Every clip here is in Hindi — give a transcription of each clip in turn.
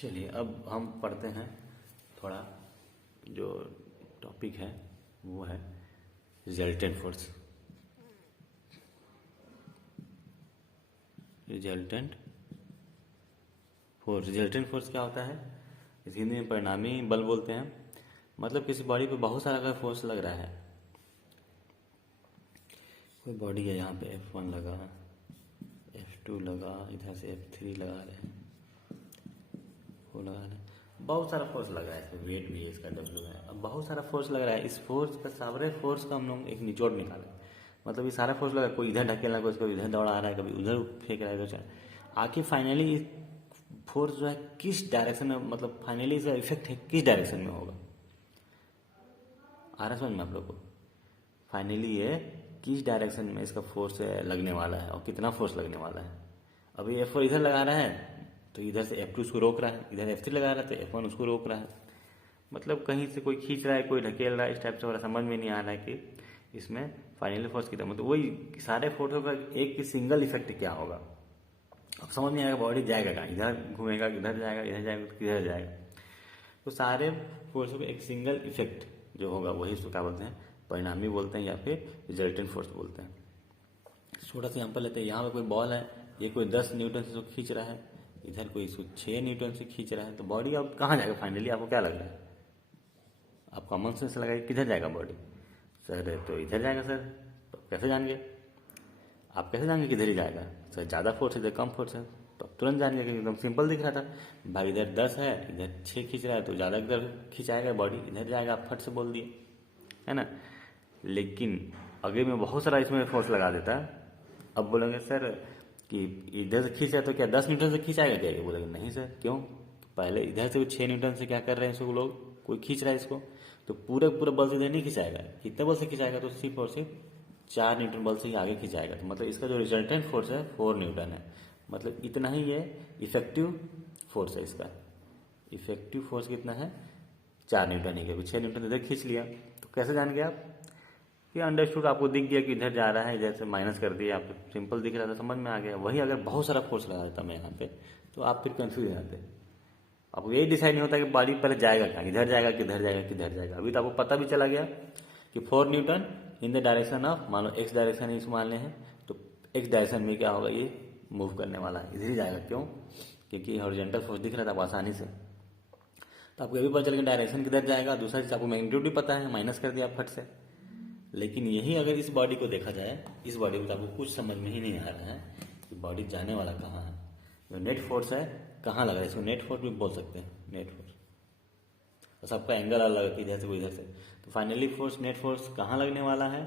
चलिए अब हम पढ़ते हैं थोड़ा जो टॉपिक है वो है रिजल्टेंट फोर्स। रिजल्टेंट फोर्स क्या होता है? इस हिंदी में परिणामी बल बोलते हैं। मतलब किसी बॉडी पे बहुत सारा अगर फोर्स लग रहा है, कोई बॉडी है, यहाँ पे F1 लगा, F2 लगा, इधर से F3 लगा रहे हैं, वो लगा रहे हैं, बहुत सारा फोर्स लग रहा है। इसमें वेट भी है, इसका W है। अब बहुत सारा फोर्स लग रहा है। इस फोर्स का सारे फोर्स का हम लोग एक निचोड़ निकालें। मतलब ये सारा फोर्स लगा, कोई इधर ढकेल रहा है, कोई इधर दौड़ा रहा है, कभी उधर फेंक रहा है, इधर आखिर फाइनली फोर्स जो है किस डायरेक्शन में, मतलब फाइनली इसका इफेक्ट है किस डायरेक्शन में होगा, आ रहा समझ में आप लोग को? फाइनली ये किस डायरेक्शन में इसका फोर्स लगने वाला है और कितना फोर्स लगने वाला है। अभी F4 इधर लगा रहा है तो इधर से F2 उसको रोक रहा है, इधर F3 लगा रहा है तो F1 उसको रोक रहा है। मतलब कहीं से कोई खींच रहा है, कोई ढकेल रहा है, इस टाइप से। वाला समझ में नहीं आ रहा है कि इसमें फाइनली फोर्स कितना, मतलब वही सारे फोर्सों का एक की सिंगल इफेक्ट क्या होगा। अब समझ में आएगा बॉडी जाएगा कहाँ, इधर घूमेगा, इधर जाएगा, इधर जाएगा, किधर जाएगा। तो सारे फोर्सों का एक सिंगल इफेक्ट जो होगा वही इसको क्या बोलते हैं, परिणामी बोलते हैं या फिर रिजल्टेंट फोर्स बोलते हैं। छोटा सा एग्जाम्पल लेते हैं। यहाँ पे कोई बॉल है, ये कोई 10 न्यूटन से इसको खींच रहा है, इधर कोई इसको 6 न्यूटन से खींच रहा है। तो बॉडी अब कहाँ जाएगा फाइनली, आपको क्या लग रहा है? आप कॉमन सेंस लगाइए, किधर जाएगा बॉडी? सर तो इधर जाएगा। सर तो कैसे जानेंगे? आप कैसे जानेंगे किधर ही जाएगा? सर ज़्यादा फोर्स है, इधर कम फोर्स है। तो आप तुरंत जानेंगे कि एकदम सिंपल दिख रहा था भाई, इधर 10 है, इधर 6 खींच रहा है, तो ज़्यादा इधर खिंचाएगा बॉडी, इधर जाएगा। आप फट से बोल दिए, है ना। लेकिन अगर मैं बहुत सारा इसमें फोर्स लगा देता, अब बोलेंगे सर कि इधर से खींचा तो क्या 10 न्यूटन से खींचाएगा क्या? ये बोलेंगे नहीं सर। क्यों? पहले इधर से 6 न्यूटन से क्या कर रहे हैं इसको लोग, कोई खींच रहा है इसको, तो पूरे बल से इधर नहीं खिंचाएगा। कितने बल से खिंचाएगा? तो सिर्फ और सिर्फ 4 न्यूटन बल से ही आगे खिंचाएगा। तो मतलब इसका जो रिजल्टेंट फोर्स है 4 न्यूटन है। मतलब इतना ही ये इफेक्टिव फोर्स है। इसका इफेक्टिव फोर्स कितना है? 4 न्यूटन ही, क्योंकि 6 न्यूटन इधर खींच लिया। तो कैसे जान गए आप? ये अंडरस्टूड, आपको दिख गया कि इधर जा रहा है, इधर से माइनस कर दिया, आपको सिंपल दिख रहा था, समझ में आ गया। वही अगर बहुत सारा फोर्स लगा देता मैं यहाँ पे, तो आप फिर कंफ्यूज हो जाते। आपको यही डिसाइड नहीं होता कि बॉडी पहले जाएगा कहाँ, इधर जाएगा, किधर जाएगा, किधर जाएगा। अभी तो आपको पता भी चला गया कि 4 Newton in the direction of, मान लो एक्स डायरेक्शन इसको मान ले हैं, तो एक्स डायरेक्शन में क्या होगा, ये मूव करने वाला है, इधर ही जाएगा। क्यों? क्योंकि हॉरिजॉन्टल फोर्स दिख रहा था आसानी से। तो आपको ये भी पता चल गया डायरेक्शन किधर जाएगा। दूसरा चीज आपको मैग्नीट्यूड भी पता है, माइनस कर दिया फट से। लेकिन यही अगर इस बॉडी को देखा जाए, इस बॉडी को तो आपको कुछ समझ में ही नहीं आ रहा है कि बॉडी जाने वाला कहाँ है। जो नेट फोर्स है कहाँ लग रहा है, इसको नेट फोर्स भी बोल सकते हैं, नेट फोर्स। और सबका एंगल अलग है, इधर से कोई इधर से। तो फाइनली फोर्स, नेट फोर्स कहाँ लगने वाला है,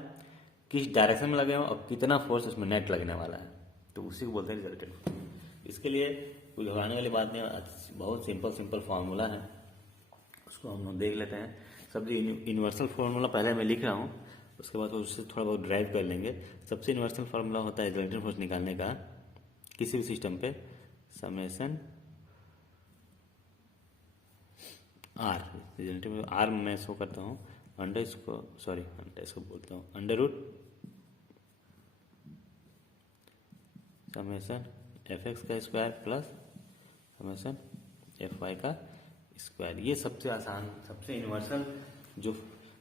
किस डायरेक्शन में लगे हो और कितना फोर्स इसमें नेट लगने वाला है, तो उसी को बोलते हैं रिजल्टेंट। इसके लिए कोई घबराने वाली बात नहीं, बहुत सिंपल फार्मूला है, उसको हम लोग देख लेते हैं। सब यूनिवर्सल फार्मूला पहले मैं लिख रहा हूँ, उसके बाद उससे थोड़ा बहुत ड्राइव कर लेंगे। सबसे यूनिवर्सल फार्मूला होता है रिजल्टेंट फोर्स निकालने का किसी भी सिस्टम पे, समेशन आर। रिजल्टेंट आर मैं शो करता हूँ अंडर इसको बोलता हूँ under root summation F X का square plus summation F Y का स्क्वायर। ये सबसे आसान, सबसे यूनिवर्सल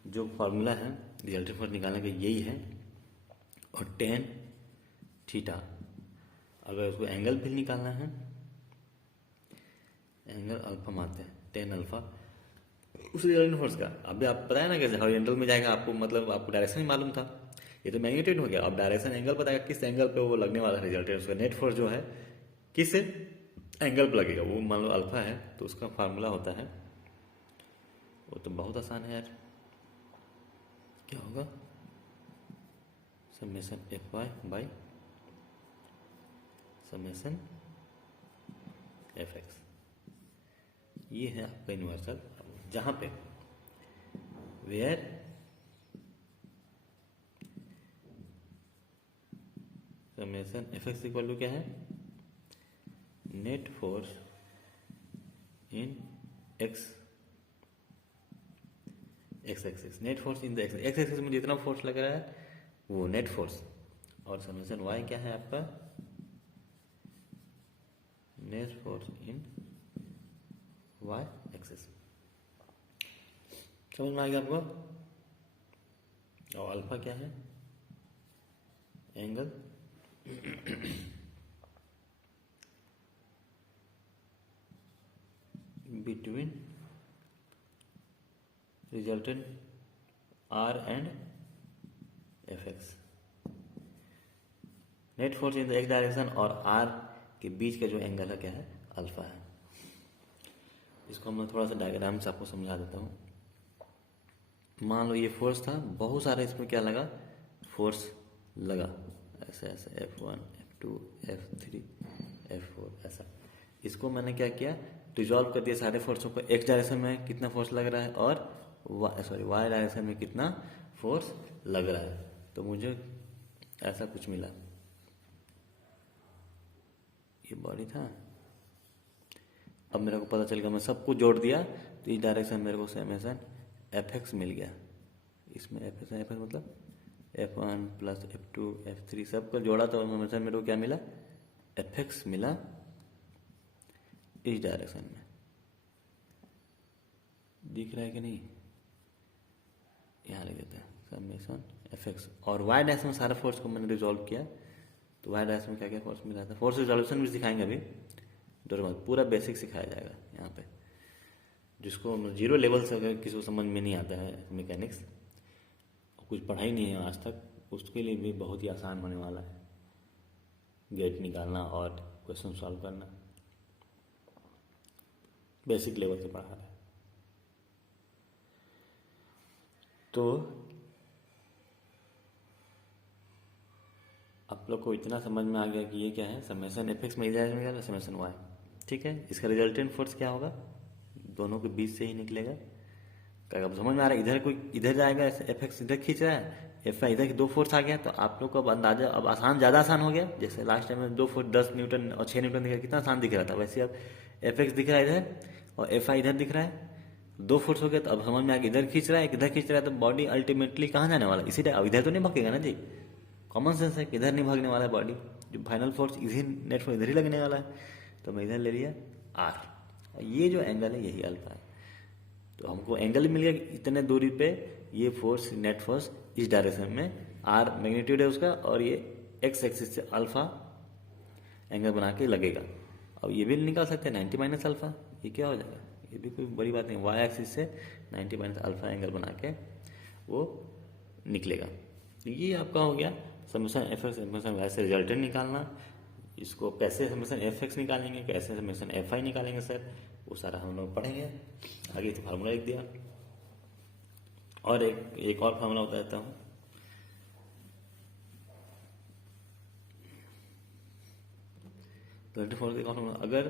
जो फॉर्मूला है रिजल्टेंट फोर्स निकालने का, यही है। और टेन थीटा, अगर उसको एंगल भी निकालना है, एंगल अल्फा मानते हैं, टेन अल्फा उस रिजल्टेंट फोर्स का। अभी आप पता है ना कैसे हॉरिजॉन्टल में जाएगा, आपको मतलब आपको डायरेक्शन ही मालूम था, ये तो मैग्नीट्यूड हो गया। अब डायरेक्शन एंगल पता है किस एंगल पे वो लगने वाला है रिजल्टेंट, उसका नेट फोर्स जो है किस एंगल पे लगेगा, वो मान लो अल्फा है, तो उसका फार्मूला होता है, वो तो बहुत आसान है यार। क्या होगा? Summation F Y by summation F X. ये है आपका यूनिवर्सल, जहां पे where summation F X equal to क्या है, net force in X axis, net force in the X axis में जितना फोर्स लग रहा है वो नेट फोर्स, और समेशन वाई क्या है आपका, net force in Y axis. समझ में आ गया आपको? और अल्फा क्या है? Angle between resultant R and F x. Net force in the x direction और आर के बीच का जो एंगल है क्या है? अल्फा है। इसको मैं थोड़ा सा डायग्राम से आपको समझा देता हूँ। मान लो ये फोर्स था, बहुत सारा इसमें क्या लगा? फोर्स लगा, ऐसे ऐसे F1 F2 F3 F4 ऐसा। इसको मैंने क्या किया? डिजॉल्व कर दिया सारे फोर्सों को। एक्स डायरेक्शन में कितना फोर्स लग रहा है और वाई डायरेक्शन में कितना फोर्स लग रहा है, तो मुझे ऐसा कुछ मिला। ये बॉडी था। अब मेरे को पता चल गया, मैं सबको जोड़ दिया तो इस डायरेक्शन मेरे को समेशन एफ एक्स मिल गया। इसमें एफ एक्स मतलब F1 प्लस F2 F3 सबको जोड़ा तो समेशन मेरे को क्या मिला? एफ एक्स मिला इस डायरेक्शन में। दिख रहा है कि नहीं? यहाँ लिख देते हैं समेशन एफ एक्स। और वाई डायरेक्शन में सारा फोर्स को मैंने रिजॉल्व किया, तो वाई डायरेक्शन में क्या क्या फोर्स मिला था? फोर्स रिजोल्यूशन भी सिखाएंगे अभी, पूरा बेसिक सिखाया जाएगा यहाँ पे। जिसको जीरो लेवल से अगर किसी को समझ में नहीं आता है मैकेनिक्स, कुछ पढ़ाई नहीं है आज तक, उसके लिए भी बहुत ही आसान होने वाला है गेट निकालना और क्वेश्चन सॉल्व करना। बेसिक लेवल से पढ़ा रहा है। तो आप लोग को इतना समझ में आ गया कि ये क्या है? समेशन एफ एक्स में जाएगा समेशन वाई। ठीक है, इसका रिजल्टेंट फोर्स क्या होगा? दोनों के बीच से ही निकलेगा। अब समझ में आ रहा है? इधर कोई इधर जाएगा, एफ एक्स इधर खींच रहा है, एफ आई इधर की दो फोर्स आ गया, तो आप लोग को अब अंदाजा अब आसान, ज़्यादा आसान हो गया। जैसे लास्ट टाइम में 2 फोर्स 10 न्यूटन और 6 न्यूटन दिख रहा, कितना आसान दिख रहा था, वैसे अब एफ एक्स दिख रहा है इधर और एफ आई इधर दिख रहा है, 2 फोर्स हो गया। तो अब समझ में आ गया, इधर खींच रहा है इधर खींच रहा है, तो बॉडी अल्टीमेटली कहाँ जाने वाला? इसी टाइम इधर तो नहीं भगेगा ना जी। कॉमन सेंस है कि इधर नहीं भागने वाला है बॉडी, जो फाइनल फोर्स इधर नेट फोर्स इधर ही लगने वाला है। तो मैं इधर ले लिया आर, ये जो एंगल है यही अल्फा है। तो हमको एंगल मिल गया इतने दूरी पे ये फोर्स नेट फोर्स इस डायरेक्शन में, आर मैग्नीट्यूड है उसका, और ये एक्स एक्सिस से अल्फा एंगल बना के लगेगा। अब ये भी निकाल सकते हैं 90 माइनस अल्फा, ये क्या हो जाएगा? ये भी कोई बड़ी बात नहीं, वाई एक्सिस से 90 माइनस अल्फा एंगल बना के वो निकलेगा। तो ये आपका हो गया summation F X summation Y से रिजल्टेंट निकालना। इसको कैसे समेशन एफ एक्स निकालेंगे, कैसे समेशन एफ आई निकालेंगे सर, वो सारा हम लोग पढ़ेंगे आगे। तो फार्मूला लिख दिया, और एक और फार्मूला बता देता हूँ। तो फोर्स एक और फार्मूला, अगर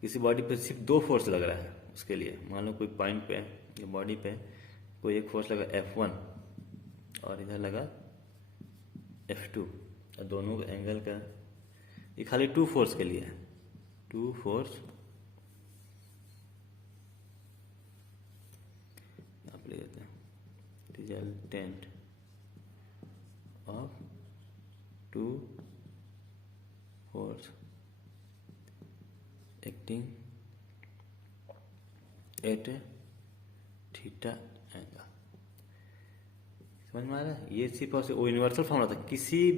किसी बॉडी पे सिर्फ 2 फोर्स लग रहा है, उसके लिए मान लो कोई पॉइंट पे या बॉडी पे कोई एक फोर्स लगा F1 और इधर लगा F2, और दोनों एंगल का, ये खाली 2 फोर्स के लिए है। 2 फोर्स आप ले लेते हैं, resultant of 2 force acting at theta angle. समझ में आ रहा है? ये सिर्फ वो यूनिवर्सल फॉर्मूला था। किसी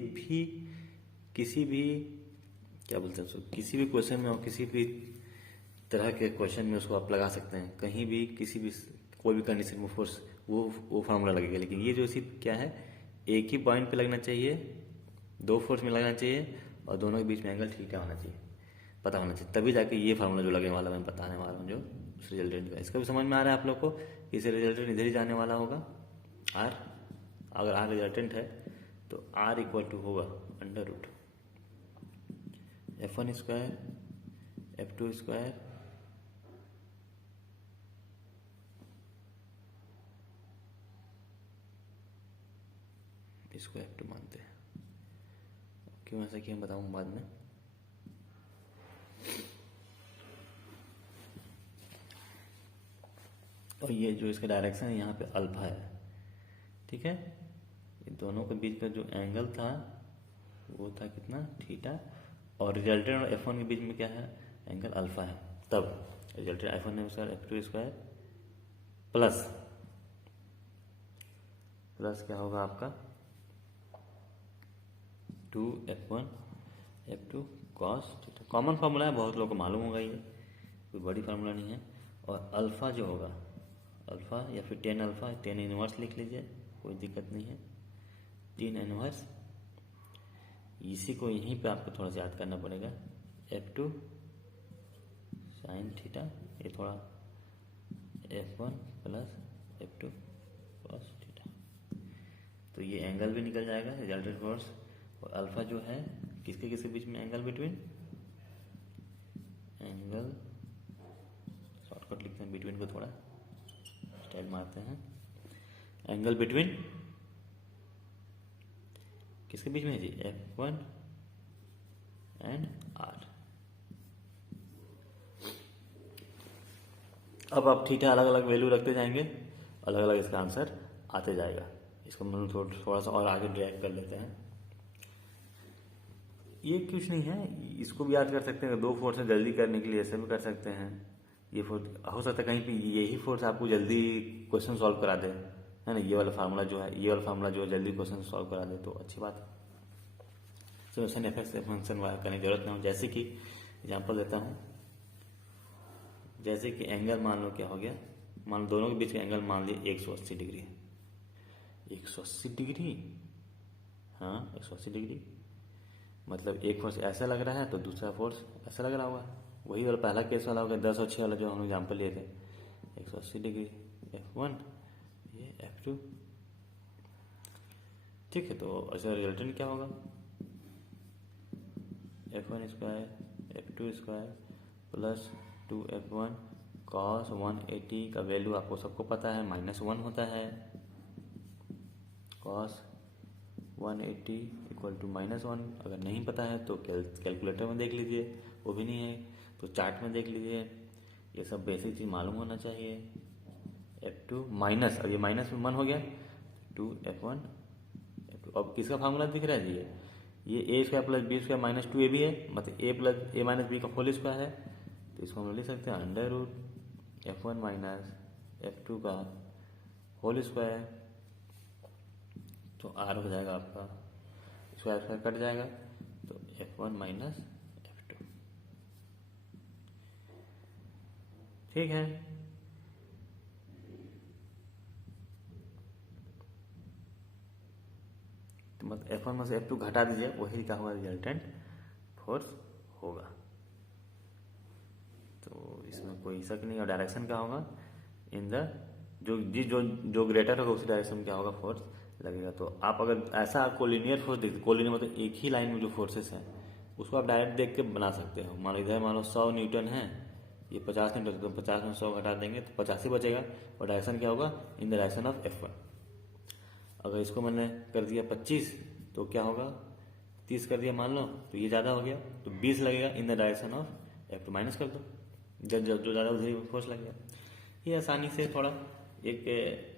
भी क्या बोलते हैं उसको, किसी भी क्वेश्चन में और किसी भी तरह के क्वेश्चन में उसको आप लगा सकते हैं, कहीं भी किसी भी कोई भी कंडीशन में फोर्स वो फार्मूला लगेगा। लेकिन ये जो सिर्फ क्या है, एक ही पॉइंट पे लगना चाहिए, 2 फोर्स में लगना चाहिए, और दोनों के बीच में एंगल थीटा होना चाहिए, पता होना चाहिए, तभी जाके ये फार्मूला जो लगने वाला मैं बताने वाला हूँ जो रिजल्टेंट का। इसका भी समझ में आ रहा है आप लोग को? इसे रिजल्टेंट इधर ही जाने वाला होगा आर। अगर आर रिजल्टेंट है तो आर इक्वल टू होगा under root F1 square F2 square इसको F2 मानते हैं। क्यों ऐसा किया बताऊँ बाद में। और ये जो इसका डायरेक्शन है यहाँ पे अल्फा है, ठीक है। ये दोनों के बीच का जो एंगल था वो था कितना? थीटा। और रिजल्टेंट और F1 के बीच में क्या है? एंगल अल्फा है। तब resultant F1 square F2 square plus क्या होगा आपका 2F1 F2 cos theta. Common formula है, बहुत लोगों को मालूम होगा, ये कोई बड़ी फार्मूला नहीं है। और अल्फ़ा जो होगा, अल्फ़ा या फिर टेन अल्फ़ा, टेन इनवर्स लिख लीजिए, कोई दिक्कत नहीं है। 3 इनवर्स, इसी को यहीं पे आपको थोड़ा सा याद करना पड़ेगा। F2 साइन थीटा, ये थोड़ा F1 plus F2 cos theta. तो ये एंगल भी निकल जाएगा, रिजल्टेंट फोर्स। और अल्फा जो है किसके किसके बीच में, एंगल बिटवीन, एंगल शॉर्टकट लिखते हैं, बिटवीन को थोड़ा स्टाइल मारते हैं। एंगल बिटवीन किसके बीच में है जी, F1 एंड R। अब आप थीटा अलग अलग वैल्यू रखते जाएंगे, अलग अलग इसका आंसर आते जाएगा। इसको हम थोड़ा सा और आगे ड्रैग कर लेते हैं। ये कुछ नहीं है, इसको भी याद कर सकते हैं। दो फोर्स है, जल्दी करने के लिए ऐसे भी कर सकते हैं। ये फोर्स हो सकता है कहीं पे यही फोर्स आपको जल्दी क्वेश्चन सॉल्व करा दे, है ना। ये वाला फार्मूला जो है, ये वाला फार्मूला जो है जल्दी क्वेश्चन सॉल्व करा दे तो अच्छी बात है। समेशन एफ से फंक्शन वाला करने की जरूरत नहीं हो। जैसे कि एग्जाम्पल देता हूँ, जैसे कि एंगल मान लो क्या हो गया, मान लो दोनों के बीच का एंगल मान लिया 180 डिग्री है। 180 डिग्री, हाँ 180 डिग्री, मतलब एक फोर्स ऐसा लग रहा है तो दूसरा फोर्स ऐसा लग रहा होगा। वही वाला पहला केस वाला होगा, 10 और 6 वाला जो हम एग्जाम्पल लिए थे। 180 डिग्री F1, ये F2, ठीक है। तो ऐसा रिजल्टेंट क्या होगा, F1 square F2 square plus 2F1 cos 180 का वैल्यू आपको सबको पता है, -1 होता है। cos 180 equal to -1। अगर नहीं पता है तो कैलकुलेटर में देख लीजिए, वो भी नहीं है तो चार्ट में देख लीजिए। ये सब बेसिक चीज़ मालूम होना चाहिए। F2 माइनस, अब ये माइनस में 1 हो गया, 2F1 F2। अब किसका फार्मूला दिख रहा है जी, ये A square plus B square minus 2ab है, मतलब a plus a minus B का होल स्क्वायर है। तो इसको हम लिख सकते हैं under root F1 minus F2 का होल स्क्वायर। तो R हो जाएगा आपका, स्क्वायर स्क्वायर कट जाएगा, तो F1 माइनस F2, ठीक है। तो मतलब F1 में से F2 घटा दीजिए, वही क्या हुआ, रिजल्टेंट फोर्स होगा। तो इसमें कोई शक नहीं। और डायरेक्शन क्या होगा, इन द जो ग्रेटर होगा उसी डायरेक्शन में क्या होगा, फोर्स लगेगा। तो आप अगर ऐसा आपको लीनियर फोर्स देखते, कोलिनियर मतलब एक ही लाइन में जो फोर्सेस हैं उसको आप डायरेक्ट देख के बना सकते हो। मान लो इधर मान लो 100 न्यूटन है, ये 50 न्यूटन, तो 50 में 100 घटा देंगे तो 50 ही बचेगा। और डायरेक्शन क्या होगा, in the direction of F1। अगर इसको मैंने कर दिया 25 तो क्या होगा, 30 कर दिया मान लो, तो ये ज़्यादा हो गया तो 20 लगेगा in the direction of F2। Minus कर दो, जब जो ज़्यादा उधर फोर्स लगेगा। ये आसानी से थोड़ा एक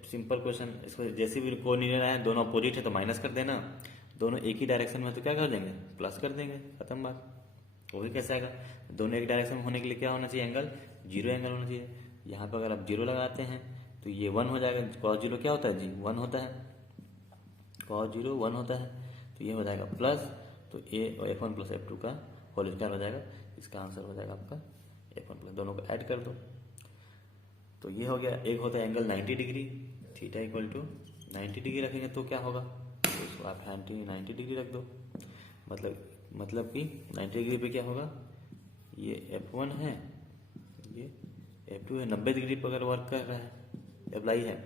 सिंपल क्वेश्चन, इसको जैसे भी कोलिनियर है, दोनों अपोजिट है तो माइनस कर देना, दोनों एक ही डायरेक्शन में तो क्या कर देंगे, प्लस कर देंगे, खत्म बात। वही कैसे आएगा, दोनों एक डायरेक्शन में होने के लिए क्या होना चाहिए, एंगल 0 एंगल होना चाहिए। यहाँ पर अगर आप 0 लगाते हैं तो ये 1 हो जाएगा। cos 0 क्या होता है जी, 1 होता है, cos 0 1 होता है, तो ये हो जाएगा प्लस, तो a और F1 प्लस F2 का होल स्क्वायर हो जाएगा। इसका आंसर हो जाएगा आपका F1 प्लस, दोनों को ऐड कर दो तो ये हो गया। एक होता है angle 90 degree, theta equal to 90 degree रखेंगे तो क्या होगा, तो इसको आप 90 डिग्री रख दो। मतलब कि 90 डिग्री पे क्या होगा, ये F1 है, ये F2 है। 90 डिग्री पर अगर वर्क कर रहा है, अप्लाई है।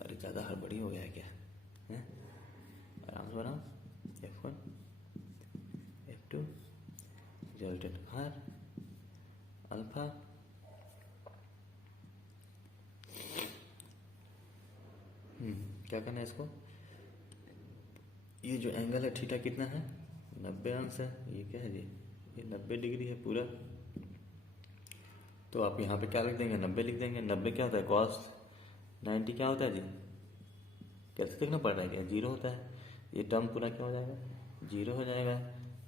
अरे ज़्यादा हड़बड़ी हो गया है क्या है? आराम से बनाओ, F1 F2 resultant R alpha, क्या करना है इसको, ये जो एंगल है थीटा कितना है, 90 अंश है। ये क्या है जी, ये 90 डिग्री है पूरा। तो आप यहाँ पे क्या लिख देंगे, 90 लिख देंगे। 90 क्या होता है, cos 90 क्या होता है जी, कैसे देखना पड़ रहा है, क्या 0 होता है। ये टर्म पूरा क्या हो जाएगा, 0 हो जाएगा।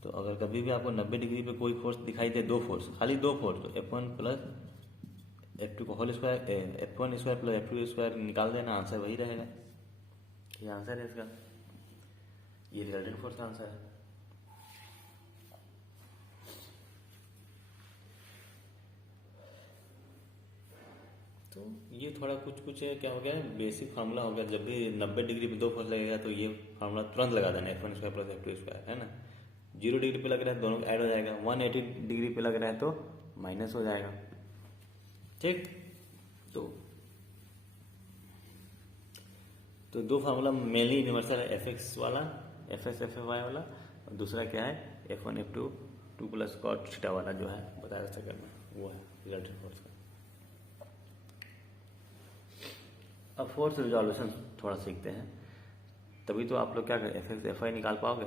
तो अगर कभी भी आपको 90 डिग्री पे कोई फोर्स दिखाई दे, दो फोर्स, खाली दो फोर्स, तो F1 प्लस F2 को whole square, F1 square plus F2 square निकाल देना, आंसर वही रहेगा। ये आंसर है इसका, ये रिजल्टेंट फोर्स का आंसर है। तो ये थोड़ा कुछ क्या हो गया, बेसिक फार्मूला हो गया। जब भी 90 डिग्री पे दो फोर्स लगेगा तो ये फार्मूला तुरंत लगा देना, F1 square plus F2 square, है ना। 0 डिग्री पे लग रहा है दोनों ऐड हो जाएगा, 180 डिग्री पे लग रहा है तो माइनस हो जाएगा, ठीक। तो दो फार्मूला मेनली यूनिवर्सल है, Fx वाला, Fs Fy वाला, और दूसरा क्या है F1 F2 2 plus cot theta वाला जो है बताया सेकंड में, वो है रिजल्टेंट फोर्स का। अब फोर्स रिजॉल्यूशन थोड़ा सीखते हैं, तभी तो आप लोग क्या करें Fx Fy निकाल पाओगे।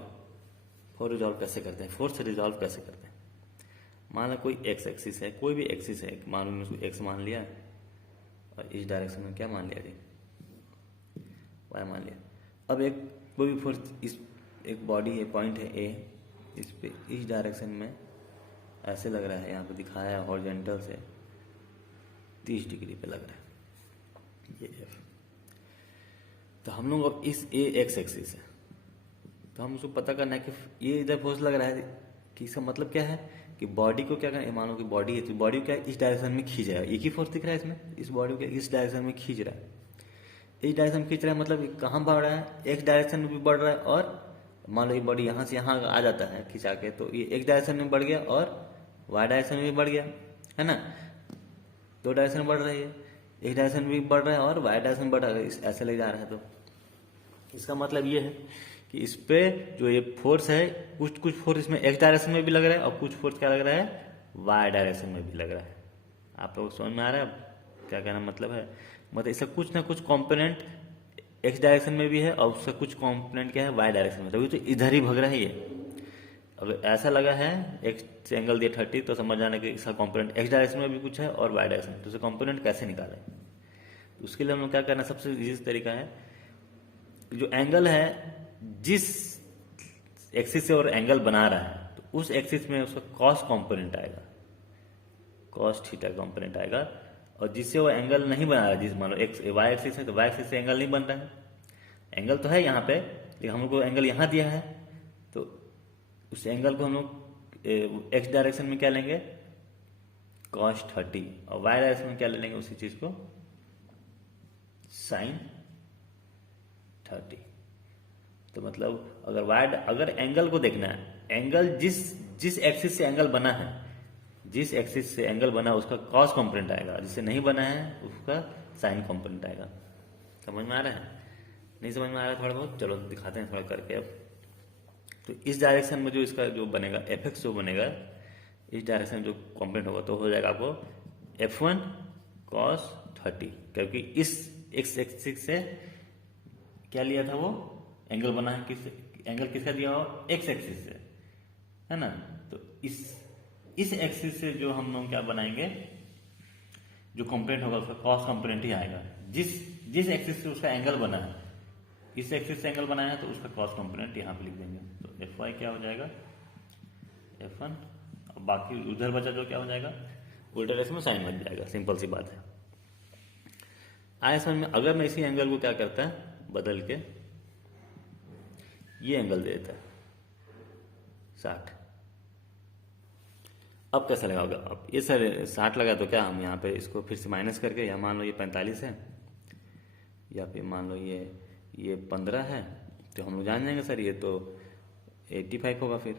फोर्स रिजॉल्व कैसे करते हैं, फोर्स रिजॉल्व कैसे करते हैं। मान लो कोई एक्स एक्सिस है, कोई भी एक्सिस है, मान लो उसको एक्स मान लिया और इस डायरेक्शन में क्या मान लिया जी, वाई मान लिया। अब एक कोई भी फोर्स, इस एक बॉडी है, पॉइंट है ए, इस पे इस डायरेक्शन में ऐसे लग रहा है, यहाँ पे दिखाया है हॉरिजॉन्टल से 30 डिग्री पे लग रहा है ये एफ। तो हम लोग अब इस ए एक्स एक्सिस है, तो हम उसको पता करना है कि ये इधर फोर्स लग रहा है कि इसका मतलब क्या है कि बॉडी को क्या करना है, मानो कि बॉडी है तो बॉडी को क्या इस डायरेक्शन में खींच रहा है, एक ही फोर्स दिख रहा है इसमें, इस बॉडी को इस डायरेक्शन में खींच रहा है। इस डायरेक्शन में खींच रहा है मतलब कहाँ बढ़ रहा है, एक्स डायरेक्शन में भी बढ़ रहा है, और मान लो ये बॉडी यहाँ से यहाँ आ जाता है खिंचा के, तो ये एक्स डायरेक्शन में बढ़ गया और वाई डायरेक्शन में भी बढ़ गया, है ना। दो डायरेक्शन बढ़ रही है, एक डायरेक्शन में भी बढ़ रहा है और वाई डायरेक्शन में बढ़ रहा है, ऐसे ले जा रहा है। तो इसका मतलब ये है कि इस पे जो ये फोर्स है, कुछ फोर्स इसमें एक्स डायरेक्शन में भी लग रहा है और कुछ फोर्स क्या लग रहा है, वाई डायरेक्शन में भी लग रहा है। आप लोग समझ में आ रहा है क्या कहना मतलब है, मतलब इसका कुछ ना कुछ कंपोनेंट एक्स डायरेक्शन में भी है और उसका कुछ कंपोनेंट क्या है, वाई डायरेक्शन में, तभी तो इधर ही भग रहा है ये। अगर ऐसा लगा है एक्स एंगल दिया 30, तो समझ जाना कि इसका कंपोनेंट एक्स डायरेक्शन में भी कुछ है और वाई डायरेक्शन में, तो उसका कंपोनेंट कैसे निकालें। तो उसके लिए हम लोग क्या करना, सबसे इजी तरीका है, जो एंगल है जिस एक्सिस से और एंगल बना रहा है, तो उस एक्सिस में उसका कॉस कंपोनेंट आएगा, कॉस थीटा कंपोनेंट आएगा। और जिससे वो एंगल नहीं बना रहा है, जिस मान लो एक्स वाई एक्सिस है तो वाई एक्सिस से एंगल नहीं बन रहा है, एंगल तो है यहाँ पे लेकिन हम लोग को एंगल यहाँ दिया है, तो उस एंगल को हम लोग एक्स डायरेक्शन में क्या लेंगे, कॉस 30, और वाई डायरेक्शन में क्या ले लेंगे उसी चीज को, साइन 30। तो मतलब अगर एंगल को देखना है, एंगल जिस एक्सिस से एंगल बना है, जिस एक्सिस से एंगल बना है उसका कॉस कंपोनेंट आएगा, जिससे नहीं बना है उसका साइन कंपोनेंट आएगा। समझ में आ रहा है, नहीं समझ में आ रहा है थोड़ा बहुत, चलो दिखाते हैं थोड़ा करके। अब तो इस डायरेक्शन में जो इसका जो बनेगा Fx जो बनेगा, इस डायरेक्शन में जो कंपोनेंट होगा तो हो जाएगा आपको F1 cos 30, क्योंकि इस एक्स एक्सिस से क्या लिया था वो एंगल बना है, एंगल किसका दिया हो, एक्स एक्सिस से, है ना। तो इस एक्सिस से जो हम लोग क्या बनाएंगे, जो कंपोनेंट होगा उसका कॉस कंपोनेंट ही आएगा। जिस एक्सिस से उसका एंगल बना है, इस एक्सिस से एंगल बनाया है तो उसका कॉस कंपोनेंट यहाँ पे लिख देंगे। तो Fy क्या हो जाएगा, F1, और बाकी उधर बचा जो क्या हो जाएगा, उल्टा डायरेक्शन में साइन बन जाएगा। सिंपल सी बात है, आए समझ में। अगर मैं इसी एंगल को क्या करता है, बदल के ये एंगल दे देता है 60, अब कैसा लगाओगे, अब ये सर 60 लगा तो क्या हम यहाँ पे इसको फिर से माइनस करके, या मान लो ये 45 है, या फिर मान लो ये 15 है, तो हम लोग जान जाएंगे सर ये तो 85 होगा फिर।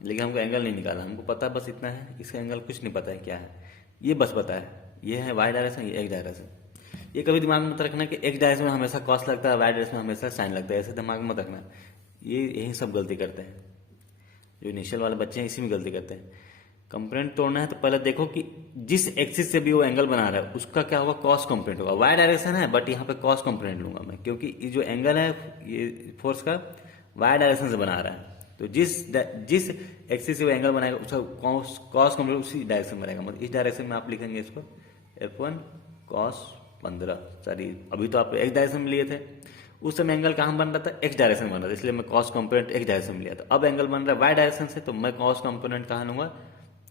लेकिन हमको एंगल नहीं निकाला, हमको पता बस इतना है, इसका एंगल कुछ नहीं पता है क्या है, ये बस पता है ये है वाई डायरेक्शन, ये एक्स डायरेक्शन। ये कभी दिमाग में मत रखना कि एक्स डायरेक्शन में हमेशा कॉस लगता है, वाई डायरेक्शन में हमेशा साइन लगता है, ऐसे दिमाग में मत रखना। यही सब गलती करते हैं जो इनिशियल वाले बच्चे हैं, इसी में गलती करते हैं। कंपोनेंट तोड़ना है तो पहले देखो कि जिस एक्सिस से भी वो एंगल बना रहा है उसका क्या होगा, कॉस कंपोनेंट होगा। वाई डायरेक्शन है बट यहाँ पे कॉस कंपोनेंट लूंगा मैं, क्योंकि ये जो एंगल है ये फोर्स का वाई डायरेक्शन से बना रहा है, तो जिस एक्सिस से वो एंगल बनाएगा उसका कॉस कंपोनेंट उसी डायरेक्शन में रहेगा। मतलब इस डायरेक्शन में आप लिखेंगे इसको F1 cos 15, सॉरी अभी तो आप एक्स डायरेक्शन में लिए थे, उस समय एंगल कहाँ बन रहा था, एक्स डायरेक्शन बन रहा था, इसलिए मैं कॉस कंपोनेंट एक्स डायरेक्शन में लिया था। अब एंगल बन रहा है वाई डायरेक्शन से, तो मैं कॉस कंपोनेंट कहाँ लूंगा,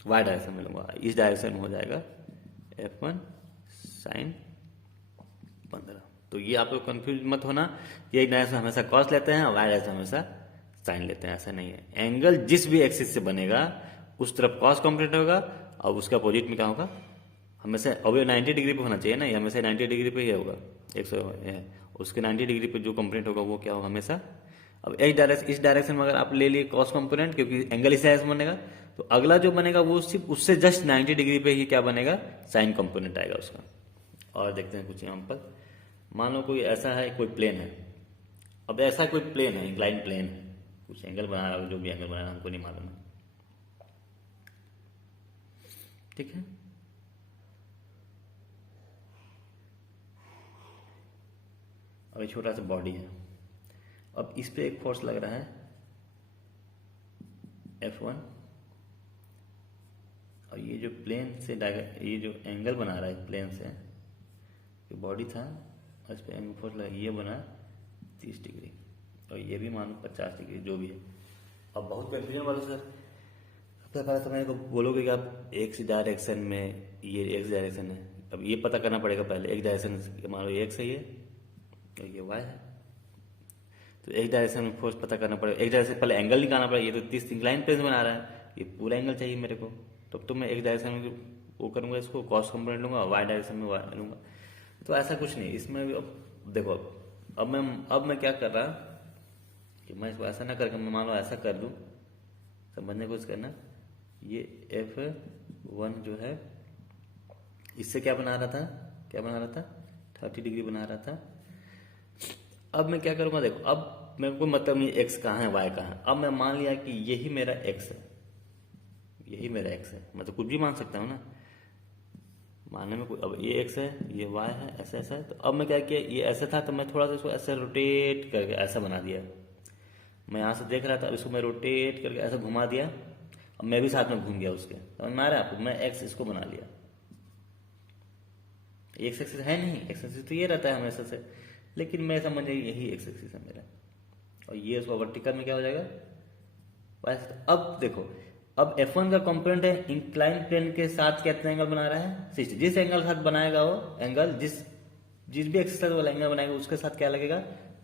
वाई डायरेक्शन में लूंगा। इस डायरेक्शन में हो जाएगा F1 साइन 15। तो ये आप लोग कंफ्यूज मत होना, ये डायरेक्शन हमेशा कॉस लेते हैं, वाई डायरेक्शन हमेशा साइन लेते हैं, ऐसा नहीं है। एंगल जिस भी एक्सिस से बनेगा उस तरफ कॉस कंपोनेंट होगा और उसका अपोजिट में क्या होगा, हमेशा। अब ये 90 डिग्री पे होना चाहिए ना, ये हमेशा 90 डिग्री पे ही होगा, 100 है, उसके 90 डिग्री पे जो कंपोनेंट होगा वो क्या होगा हमेशा। अब इस डायरेक्शन में अगर आप ले लिए कॉस कंपोनेंट, क्योंकि एंगल इस डायरेक्शन बनेगा, तो अगला जो बनेगा वो सिर्फ उससे जस्ट 90 डिग्री पे ही क्या बनेगा, साइन कंपोनेंट आएगा उसका। और देखते हैं कुछ एग्जाम्पल। मान लो कोई ऐसा है, कोई प्लेन है। अब ऐसा कोई प्लेन है, इंक्लाइन प्लेन है, कुछ एंगल बना रहा है, जो भी एंगल बना रहा है हमको नहीं मालूम है, ठीक है। अब एक छोटा सा बॉडी है, अब इस पे एक फोर्स लग रहा है F1, और ये जो प्लेन से ये जो एंगल बना रहा है प्लेन से, ये बॉडी था और इस पे एंगल फोर्स लगा, ये बना 30 डिग्री और ये भी मानो 50 डिग्री, जो भी है। अब बहुत कंफ्यूजन वाला सर, सबसे पहले तो मेरे को बोलोगे कि आप एक्स डायरेक्शन में, ये एक्स डायरेक्शन है, अब ये पता करना पड़ेगा पहले। एक्स डायरेक्शन मान लो ये एक्स है, ये ये वाई है, तो एक्स डायरेक्शन में फोर्स पता करना पड़ेगा। एक्स डायरेक्शन पहले एंगल निकालना पड़ेगा, ये तो 30 इंक्लाइन प्लेन बना रहा है, ये पूरा एंगल चाहिए मेरे को, तब तो मैं एक्स डायरेक्शन में वो करूंगा, इसको कॉस कंपोनेंट लूंगा, वाई डायरेक्शन में वाई लूंगा। तो ऐसा कुछ नहीं इसमें भी। अब देखो, अब मैं क्या कर रहा कि मैं इसको ऐसा ना करके, मैं मान लो ऐसा कर दूं, समझने की कोशिश करना। ये F1 जो है, इससे क्या बना रहा था 30 डिग्री बना रहा था। अब मैं क्या करूंगा, देखो अब मेरे को मतलब नहीं एक्स कहाँ है वाई कहाँ है। अब मैं मान लिया कि यही मेरा एक्स है, यही मेरा एक्स है, मैं तो कुछ भी मान सकता हूँ ना मानने में कोई। अब ये एक्स है, ये वाई है, ऐसा ऐसा है। तो अब मैं क्या किया, ये ऐसा था तो मैं थोड़ा सा इसको ऐसे रोटेट करके ऐसा बना दिया। मैं यहाँ से देख रहा था, अब इसको मैं रोटेट करके ऐसा घुमा दिया, अब मैं भी साथ में घूम गया उसके, समझ में आ रहा है आपको। मैं एक्स इसको बना लिया, एक्स एक्सिस है नहीं, एक्स एक्सिस तो ये रहता है हमेशा से, लेकिन मैं समझिए यही एक्स एक्सिस है मेरा, और ये उसका वर्टिकल में क्या हो जाएगा बस। अब देखो, अब F1 का कंपोनेंट है, इंक्लाइन प्लेन के साथ कितना एंगल बना रहा है 60। जिस एंगल के साथ बनाएगा वो एंगल, जिस भी एक्सिस वाला एंगल बनाएगा उसके साथ क्या लगेगा,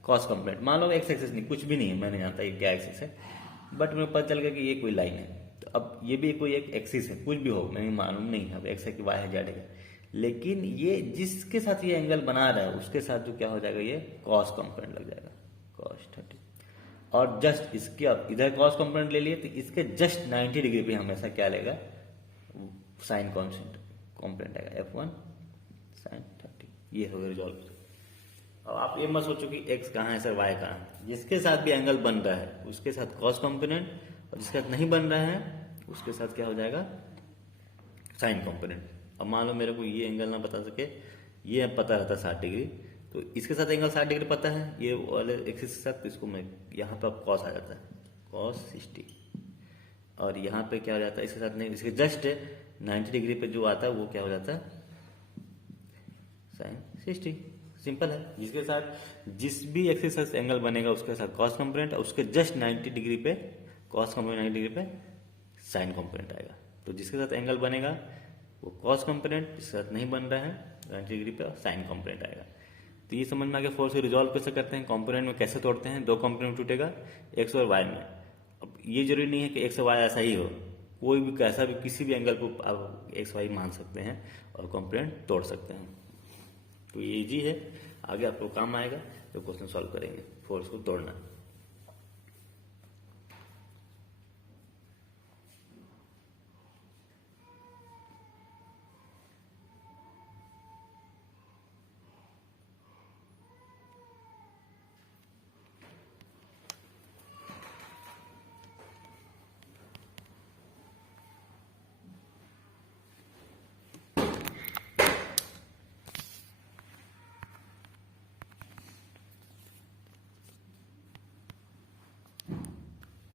कॉस कंपोनेंट। मान लो एक्स एक्सिस नहीं, कुछ भी नहीं है, मैं नहीं जानता ये क्या एक्सिस है, बट मुझे पता चल गया कि ये कोई लाइन है। तो अब ये भी कोई एक एक्सिस है, कुछ भी हो मैं मालूम नहीं है, अब एक्स है कि वाई है जेड है, लेकिन ये जिसके साथ ये एंगल बना रहा है उसके साथ जो क्या हो जाएगा, ये कॉस कंपोनेंट लग जाएगा, cos 30। और जस्ट इसके, अब इधर कॉस कंपोनेंट ले लिए तो इसके जस्ट 90 डिग्री पे हमेशा क्या लेगा, साइन कॉन्स्टेंट कंपोनेंट आएगा F1 साइन 30। ये हो गया रिजॉल्व। अब आप ये मत सोचो कि x कहाँ है सर, y कहाँ है। जिसके साथ भी एंगल बन रहा है उसके साथ कॉस कंपोनेंट, और जिसके साथ नहीं बन रहा है उसके साथ क्या हो जाएगा, साइन कंपोनेंट। अब मान लो मेरे को ये एंगल ना बता सके, ये पता रहता 60 डिग्री, तो इसके साथ एंगल 60 डिग्री पता है, ये वाले एक्सिस के साथ, तो इसको मैं यहाँ पे कॉस आ जाता है, कॉस 60। और यहाँ पे क्या हो जाता है, इसके साथ नहीं, इसके जस्ट 90 डिग्री पे जो आता है वो क्या हो जाता है, साइन 60। सिंपल है। जिसके साथ जिस भी एक्सिस से एंगल बनेगा उसके साथ कॉस कंपोनेंट, और उसके जस्ट 90 डिग्री पे कॉस कंपोनेंट, 90 डिग्री पे साइन कंपोनेंट आएगा। तो जिसके साथ एंगल बनेगा वो कॉस कंपोनेंट, जिसके साथ नहीं बन रहा है 90 डिग्री पे साइन कंपोनेंट आएगा। तो ये समझ में आ गया फोर्स को रिजॉल्व कैसे करते हैं, कंपोनेंट में कैसे तोड़ते हैं। दो कंपोनेंट टूटेगा, एक्स और वाई में। अब ये जरूरी नहीं है कि एक्स और वाई ऐसा ही हो, कोई भी कैसा भी किसी भी एंगल को आप एक्स वाई मान सकते हैं और कंपोनेंट तोड़ सकते हैं। तो ये इजी है, आगे आपको काम आएगा तो क्वेश्चन सॉल्व करेंगे फोर्स को तोड़ना।